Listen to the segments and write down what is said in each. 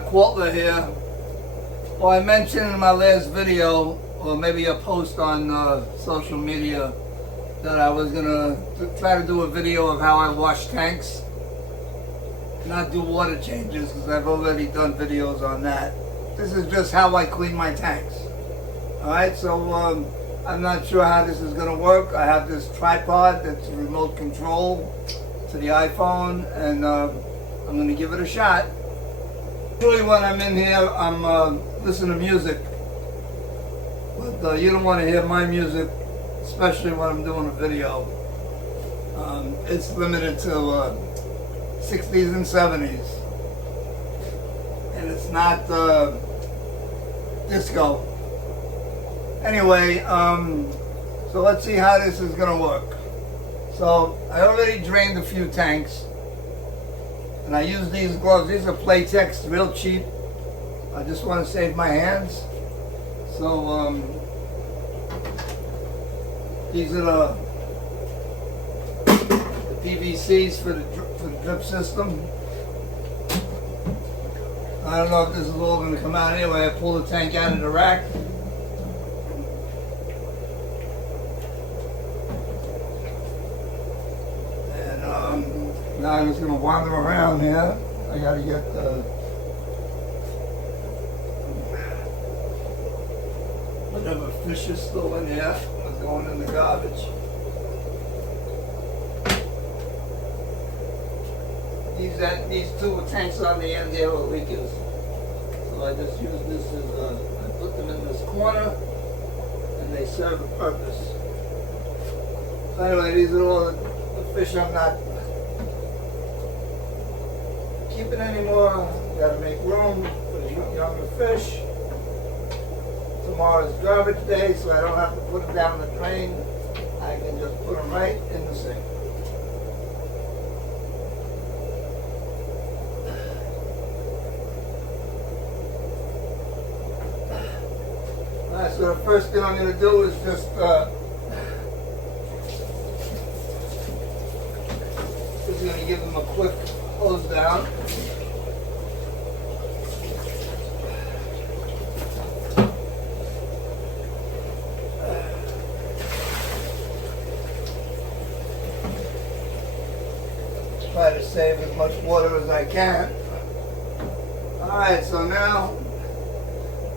Kwartler here. Well, I mentioned in my last video, or maybe a post on social media, that I was gonna try to do a video of how I wash tanks, not do water changes, because I've already done videos on that. This is just how I clean my tanks. Alright, so I'm not sure how this is gonna work. I have this tripod that's remote control to the iPhone, and I'm gonna give it a shot. Usually when I'm in here, I'm listening to music, but you don't want to hear my music, especially when I'm doing a video. It's limited to 60s and 70s, and it's not disco. Anyway, so let's see how this is gonna work. So I already drained a few tanks, and I use these gloves. These are Playtex, real cheap. I just want to save my hands. So these are the PVCs for the drip system. I don't know if this is all going to come out anyway. I pull the tank out of the rack. Now I'm just going to wander around here. I got to get whatever fish is still in here. It's going in the garbage. These two tanks on the end here are leakers. So I just use this as I put them in this corner, and they serve a purpose. So anyway, these are all the fish I'm not keeping anymore. Gotta make room for the younger fish. Tomorrow's garbage day, so I don't have to put them down the drain. I can just put them right in the sink. Alright, so the first thing I'm going to do is just going to give them a quick hose down. Try to save as much water as I can. Alright, so now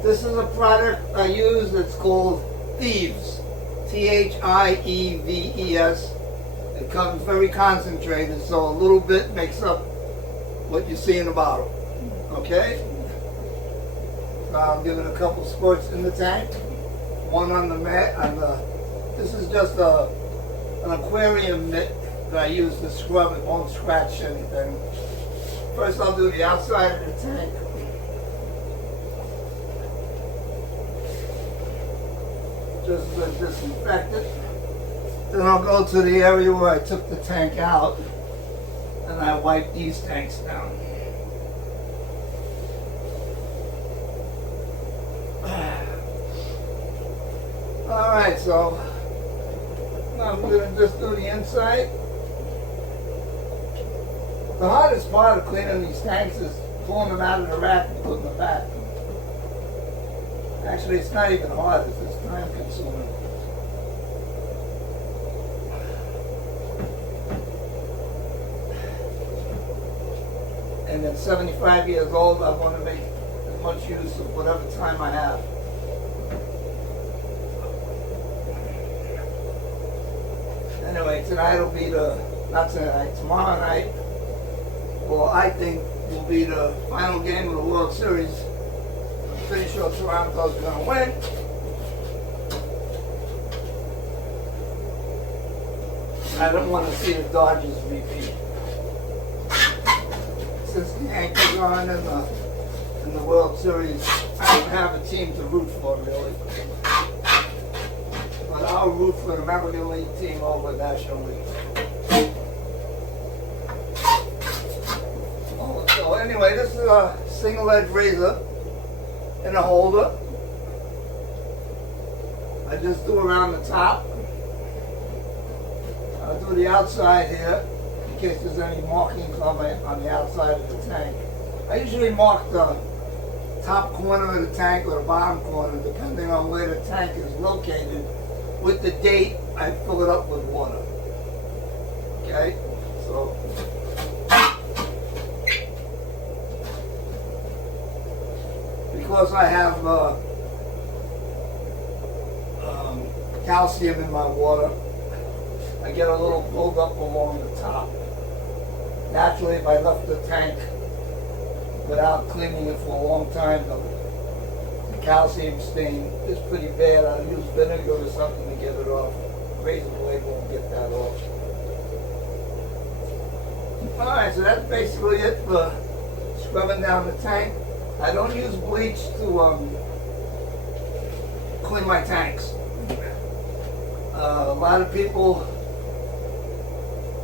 this is a product I use that's called Thieves. Thieves. It comes very concentrated, so a little bit makes up what you see in the bottle. Okay? So I'll give it a couple squirts in the tank. One on the mat. This is just an aquarium mitt that I use to scrub. It won't scratch anything. First I'll do the outside of the tank. Just to disinfect it. Then I'll go to the area where I took the tank out, and I wipe these tanks down. Alright, so now I'm going to just do the inside. The hardest part of cleaning these tanks is pulling them out of the rack and putting them back. Actually, it's not even hard, it's just time consuming. And at 75 years old, I want to make as much use of whatever time I have. Anyway, tonight will be not tonight, tomorrow night, well, I think will be the final game of the World Series. I'm pretty sure Toronto's going to win. I don't want to see the Dodgers repeat. Since the Yankees are on in the World Series, I don't have a team to root for, really. But I'll root for the American League team over the National League. So anyway, this is a single-edged razor in a holder. I just do around the top. I'll do the outside here in case there's any markings on the outside of the tank. I usually mark the top corner of the tank or the bottom corner, depending on where the tank is located. With the date, I fill it up with water. Okay, so because I have calcium in my water, I get a little buildup along the top. Naturally, if I left the tank without cleaning it for a long time, the calcium stain is pretty bad. I'll use vinegar or something to get it off. Razor blade won't get that off. Alright, so that's basically it for scrubbing down the tank. I don't use bleach to clean my tanks. A lot of people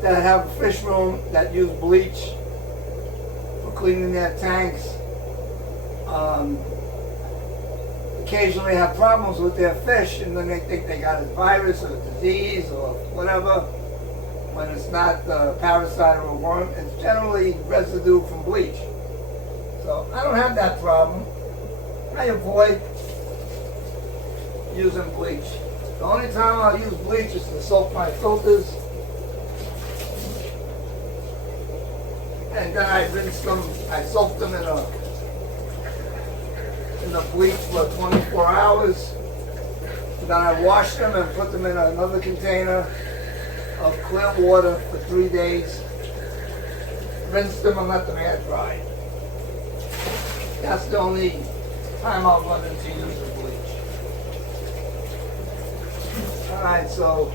that have a fish room that use bleach for cleaning their tanks occasionally have problems with their fish, and then they think they got a virus or a disease or whatever, when it's not a parasite or a worm. It's generally residue from bleach. So I don't have that problem. I avoid using bleach. The only time I'll use bleach is to soak my filters, and then I rinse them. I soak them in the bleach for 24 hours. Then I wash them and put them in another container of clear water for 3 days. Rinse them and let them air dry. That's the only time I'll run into using bleach. Alright, so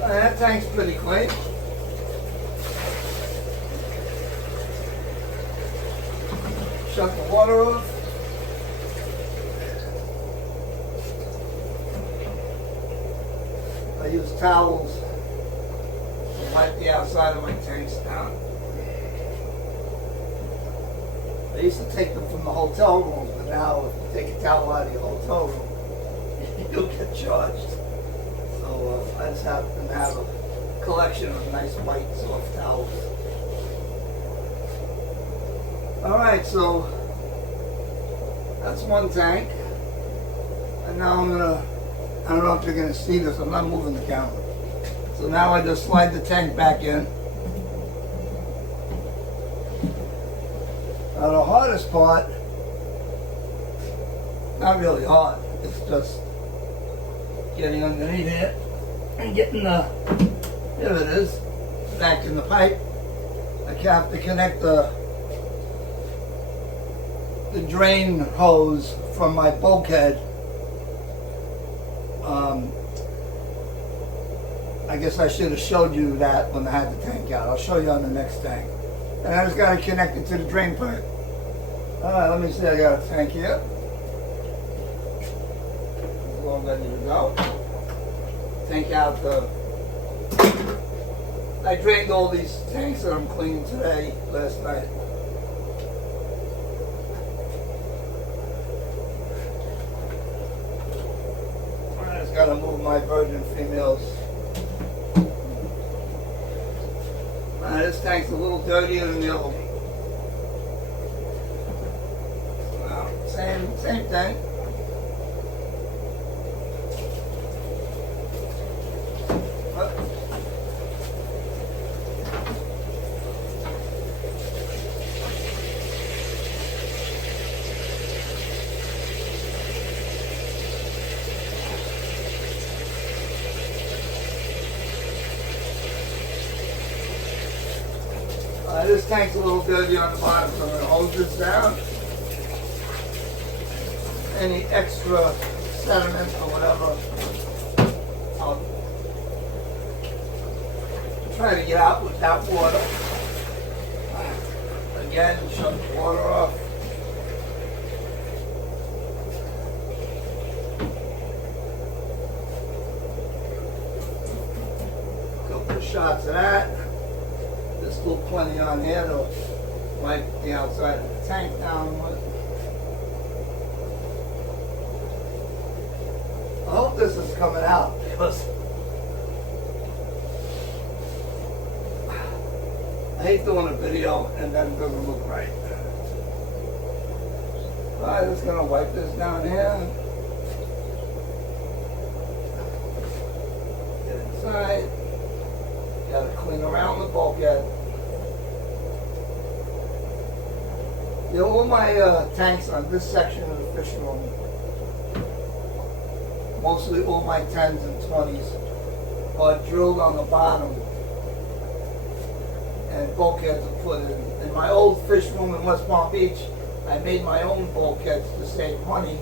that tank's pretty clean. Shut the water off. I use towels to wipe the outside of my tanks down. I used to take them from the hotel rooms, but now if you take a towel out of your hotel room, you'll get charged. So I just happen to have a collection of nice white soft towels. Alright, so that's one tank. And now I don't know if you're going to see this, I'm not moving the camera. So now I just slide the tank back in. Now the hardest part, not really hard, it's just getting underneath it and getting there it is, back in the pipe. I have to connect the drain hose from my bulkhead. I guess I should have showed you that when I had the tank out. I'll show you on the next tank. And I just got to connect it to the drain pipe. Alright, let me see, I got a tank here. It's all ready to go. Tank out I drained all these tanks that I'm cleaning today, last night. I just got to move my virgin females. This tank's a little dirtier than the other one. Well, same thing. This tank's a little dirty on the bottom, so I'm going to hose this down. Any extra sediment or whatever, I'll try to get out with that water. Again, shut the water off. Couple of shots of that. There's still plenty on here to wipe the outside of the tank down with. I hope this is coming out because I hate doing a video and then it doesn't look right. I'm just gonna wipe this down here. Get inside. Gotta clean around the bulkhead. You know, all my tanks on this section of the fish room, mostly all my 10s and 20s, are drilled on the bottom and bulkheads are put in. In my old fish room in West Palm Beach, I made my own bulkheads to save money,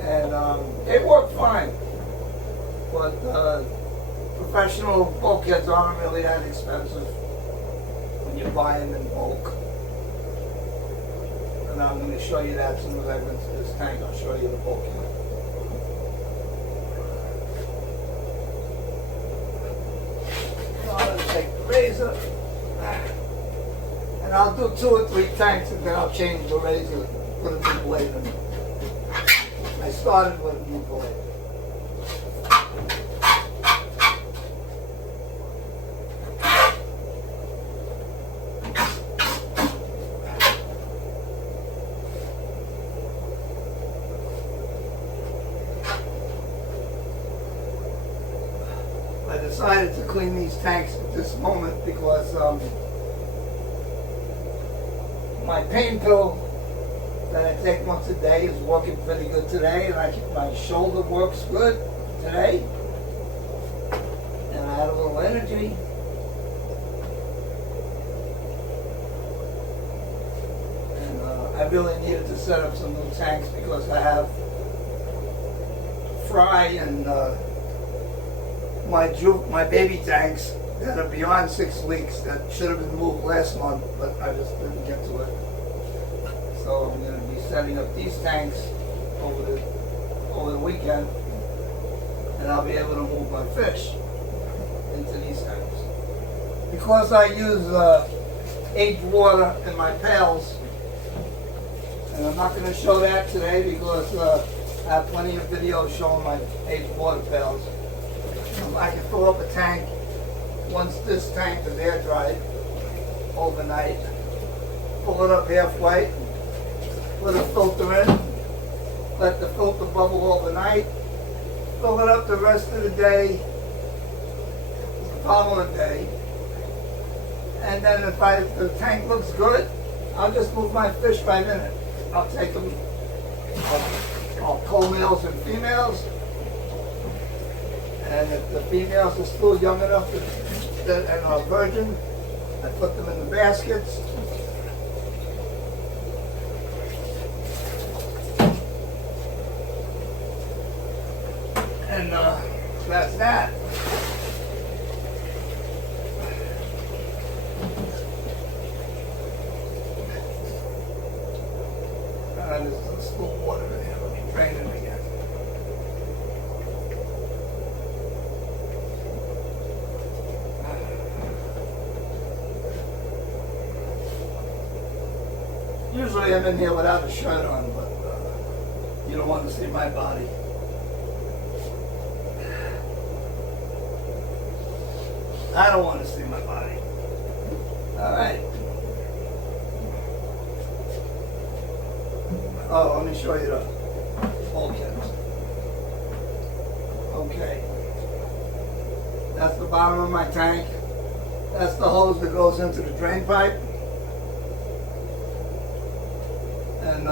and it worked fine. But professional bulkheads aren't really that expensive when you buy them in bulk. And I'm going to show you that as soon as I rinse this tank. I'll show you the bulkhead. I'll take the razor, and I'll do 2 or 3 tanks, and then I'll change the razor, put a new blade in it. I started with a new blade. I decided to clean these tanks at this moment because my pain pill that I take once a day is working pretty good today, and my shoulder works good today, and I had a little energy. And I really needed to set up some new tanks because I have fry and my baby tanks that are beyond 6 weeks that should have been moved last month, but I just didn't get to it. So I'm going to be setting up these tanks over the weekend, and I'll be able to move my fish into these tanks. Because I use aged water in my pails, and I'm not going to show that today because I have plenty of videos showing my aged water pails. I can fill up a tank once this tank is air dried overnight. Pull it up halfway, put a filter in, let the filter bubble overnight, fill it up the rest of the day, the following day, and then if the tank looks good, I'll just move my fish right in it. I'll take them, I'll cull males and females. And if the females are still young enough and are virgin, I put them in the baskets. And that's that. There's still water in here. Let me drain it again. Usually I'm in here without a shirt on, but you don't want to see my body. I don't want to see my body. All right. Oh, let me show you the bulkheads. Okay. That's the bottom of my tank. That's the hose that goes into the drain pipe. And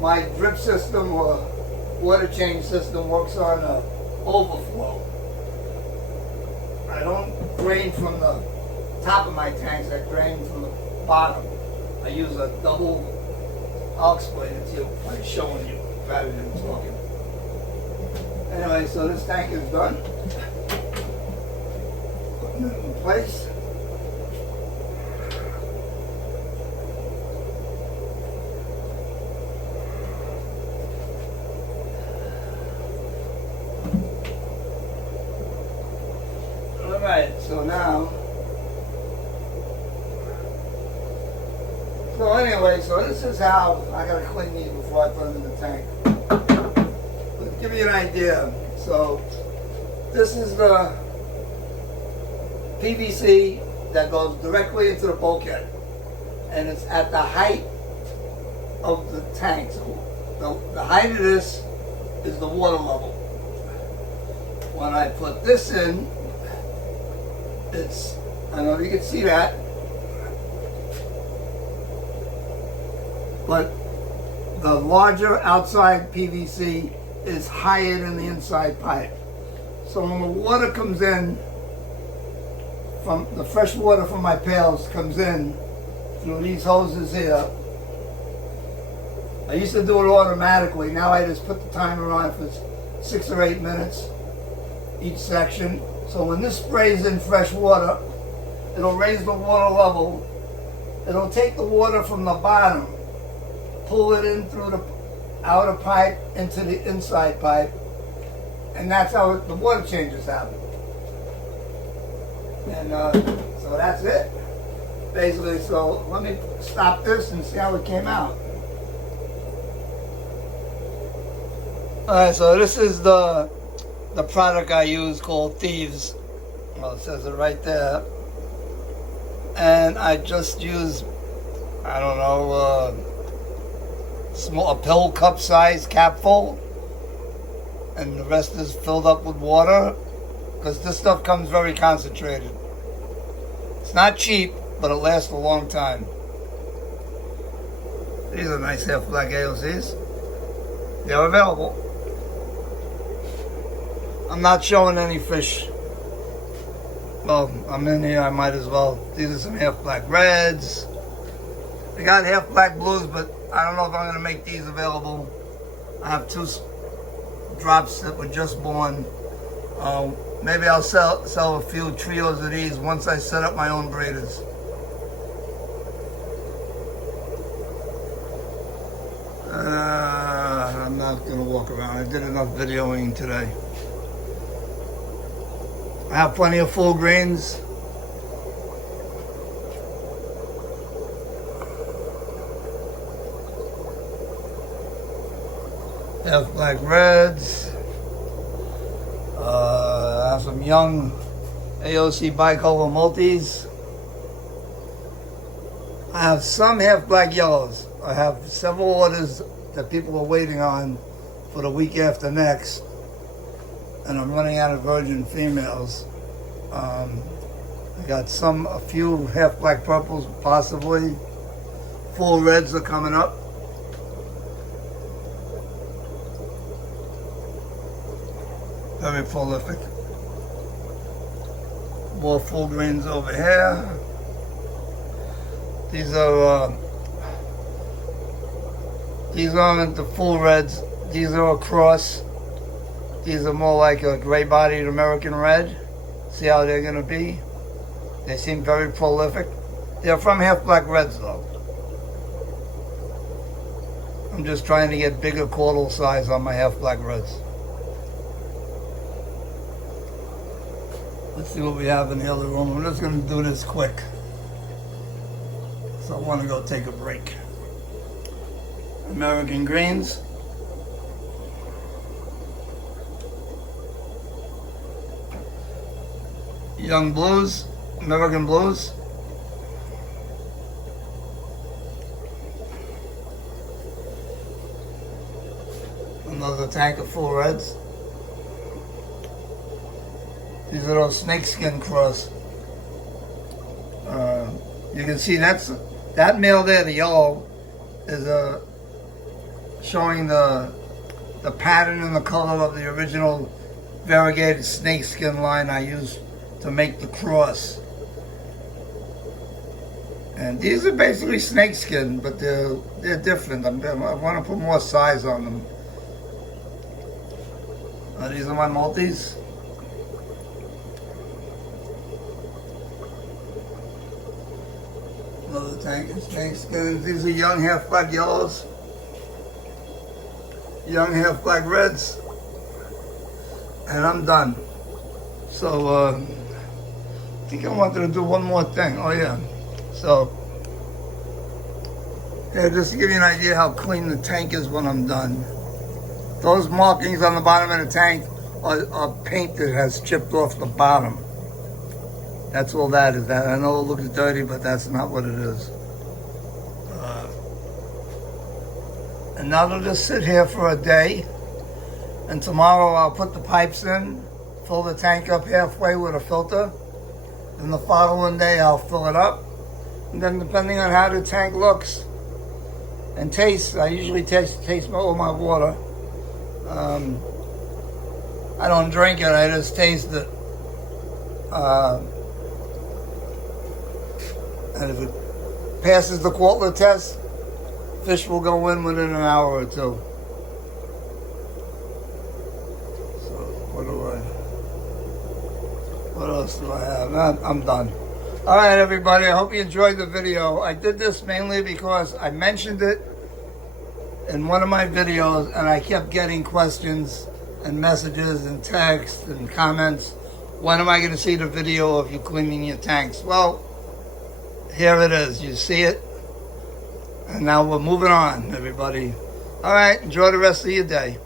my drip system or water change system works on overflow. I don't drain from the top of my tanks, I drain from the bottom. I use a double, I'll explain it to you by showing you rather than talking. Anyway, so this tank is done. Putting it in place. Alright, so now, so this is how I gotta clean these before I put them in the tank. To give you an idea, so this is the PVC that goes directly into the bulkhead. And it's at the height of the tank. So the height of this is the water level. When I put this in, it's, I don't know if you can see that, but the larger outside PVC is higher than the inside pipe. So when the water comes in, from the fresh water from my pails comes in through these hoses here. I used to do it automatically. Now I just put the timer on for 6 or 8 minutes each section. So when this sprays in fresh water, it'll raise the water level. It'll take the water from the bottom, pull it in through the outer pipe into the inside pipe, and that's how the water changes happen. And so that's it, basically. So let me stop this and see how it came out. Alright, so this is the product I use called Thieves. Well, it says it right there. And I just use, I don't know, a pill cup size cap full, and the rest is filled up with water, because this stuff comes very concentrated. It's not cheap, but it lasts a long time. These are nice half black AOCs. They're available. I'm not showing any fish. Well, I'm in here, I might as well. These are some half black reds. I got half black blues, but I don't know if I'm going to make these available. I have 2 drops that were just born. Maybe I'll sell a few trios of these once I set up my own breeders. I'm not going to walk around. I did enough videoing today. I have plenty of full grains. Half black reds. I have some young AOC bicolor multis. I have some half black yellows. I have several orders that people are waiting on for the week after next, and I'm running out of virgin females. I got a few half black purples, possibly. Full reds are coming up. Very prolific. More full greens over here. These aren't the full reds. These are a cross. These are more like a gray-bodied American red. See how they're going to be? They seem very prolific. They're from half black reds though. I'm just trying to get bigger caudal size on my half black reds. Let's see what we have in the other room. I'm just going to do this quick. So I want to go take a break. American greens. Young blues, American blues. Another tank of full reds. These are those snakeskin cross. You can see that male there, the yellow, is showing the pattern and the color of the original variegated snakeskin line I used to make the cross. And these are basically snakeskin, but they're different. I want to put more size on them. These are my multis. Another tank of snakeskin. These are young half black yellows. Young half black reds. And I'm done. So, I think I wanted to do one more thing. Oh yeah. So, yeah, just to give you an idea how clean the tank is when I'm done. Those markings on the bottom of the tank are paint that has chipped off the bottom. That's all that is. That I know it looks dirty, but that's not what it is. And now it'll just sit here for a day. And tomorrow I'll put the pipes in, fill the tank up halfway with a filter. And the following day I'll fill it up. And then depending on how the tank looks and tastes, I usually taste all my water. I don't drink it, I just taste it. And if it passes the Kwartler test, fish will go in within an hour or two. So what else do I have? I'm done. All right, everybody, I hope you enjoyed the video. I did this mainly because I mentioned it in one of my videos, and I kept getting questions and messages and texts and comments. When am I going to see the video of you cleaning your tanks? Well, here it is. You see it. And now we're moving on, everybody. All right, enjoy the rest of your day.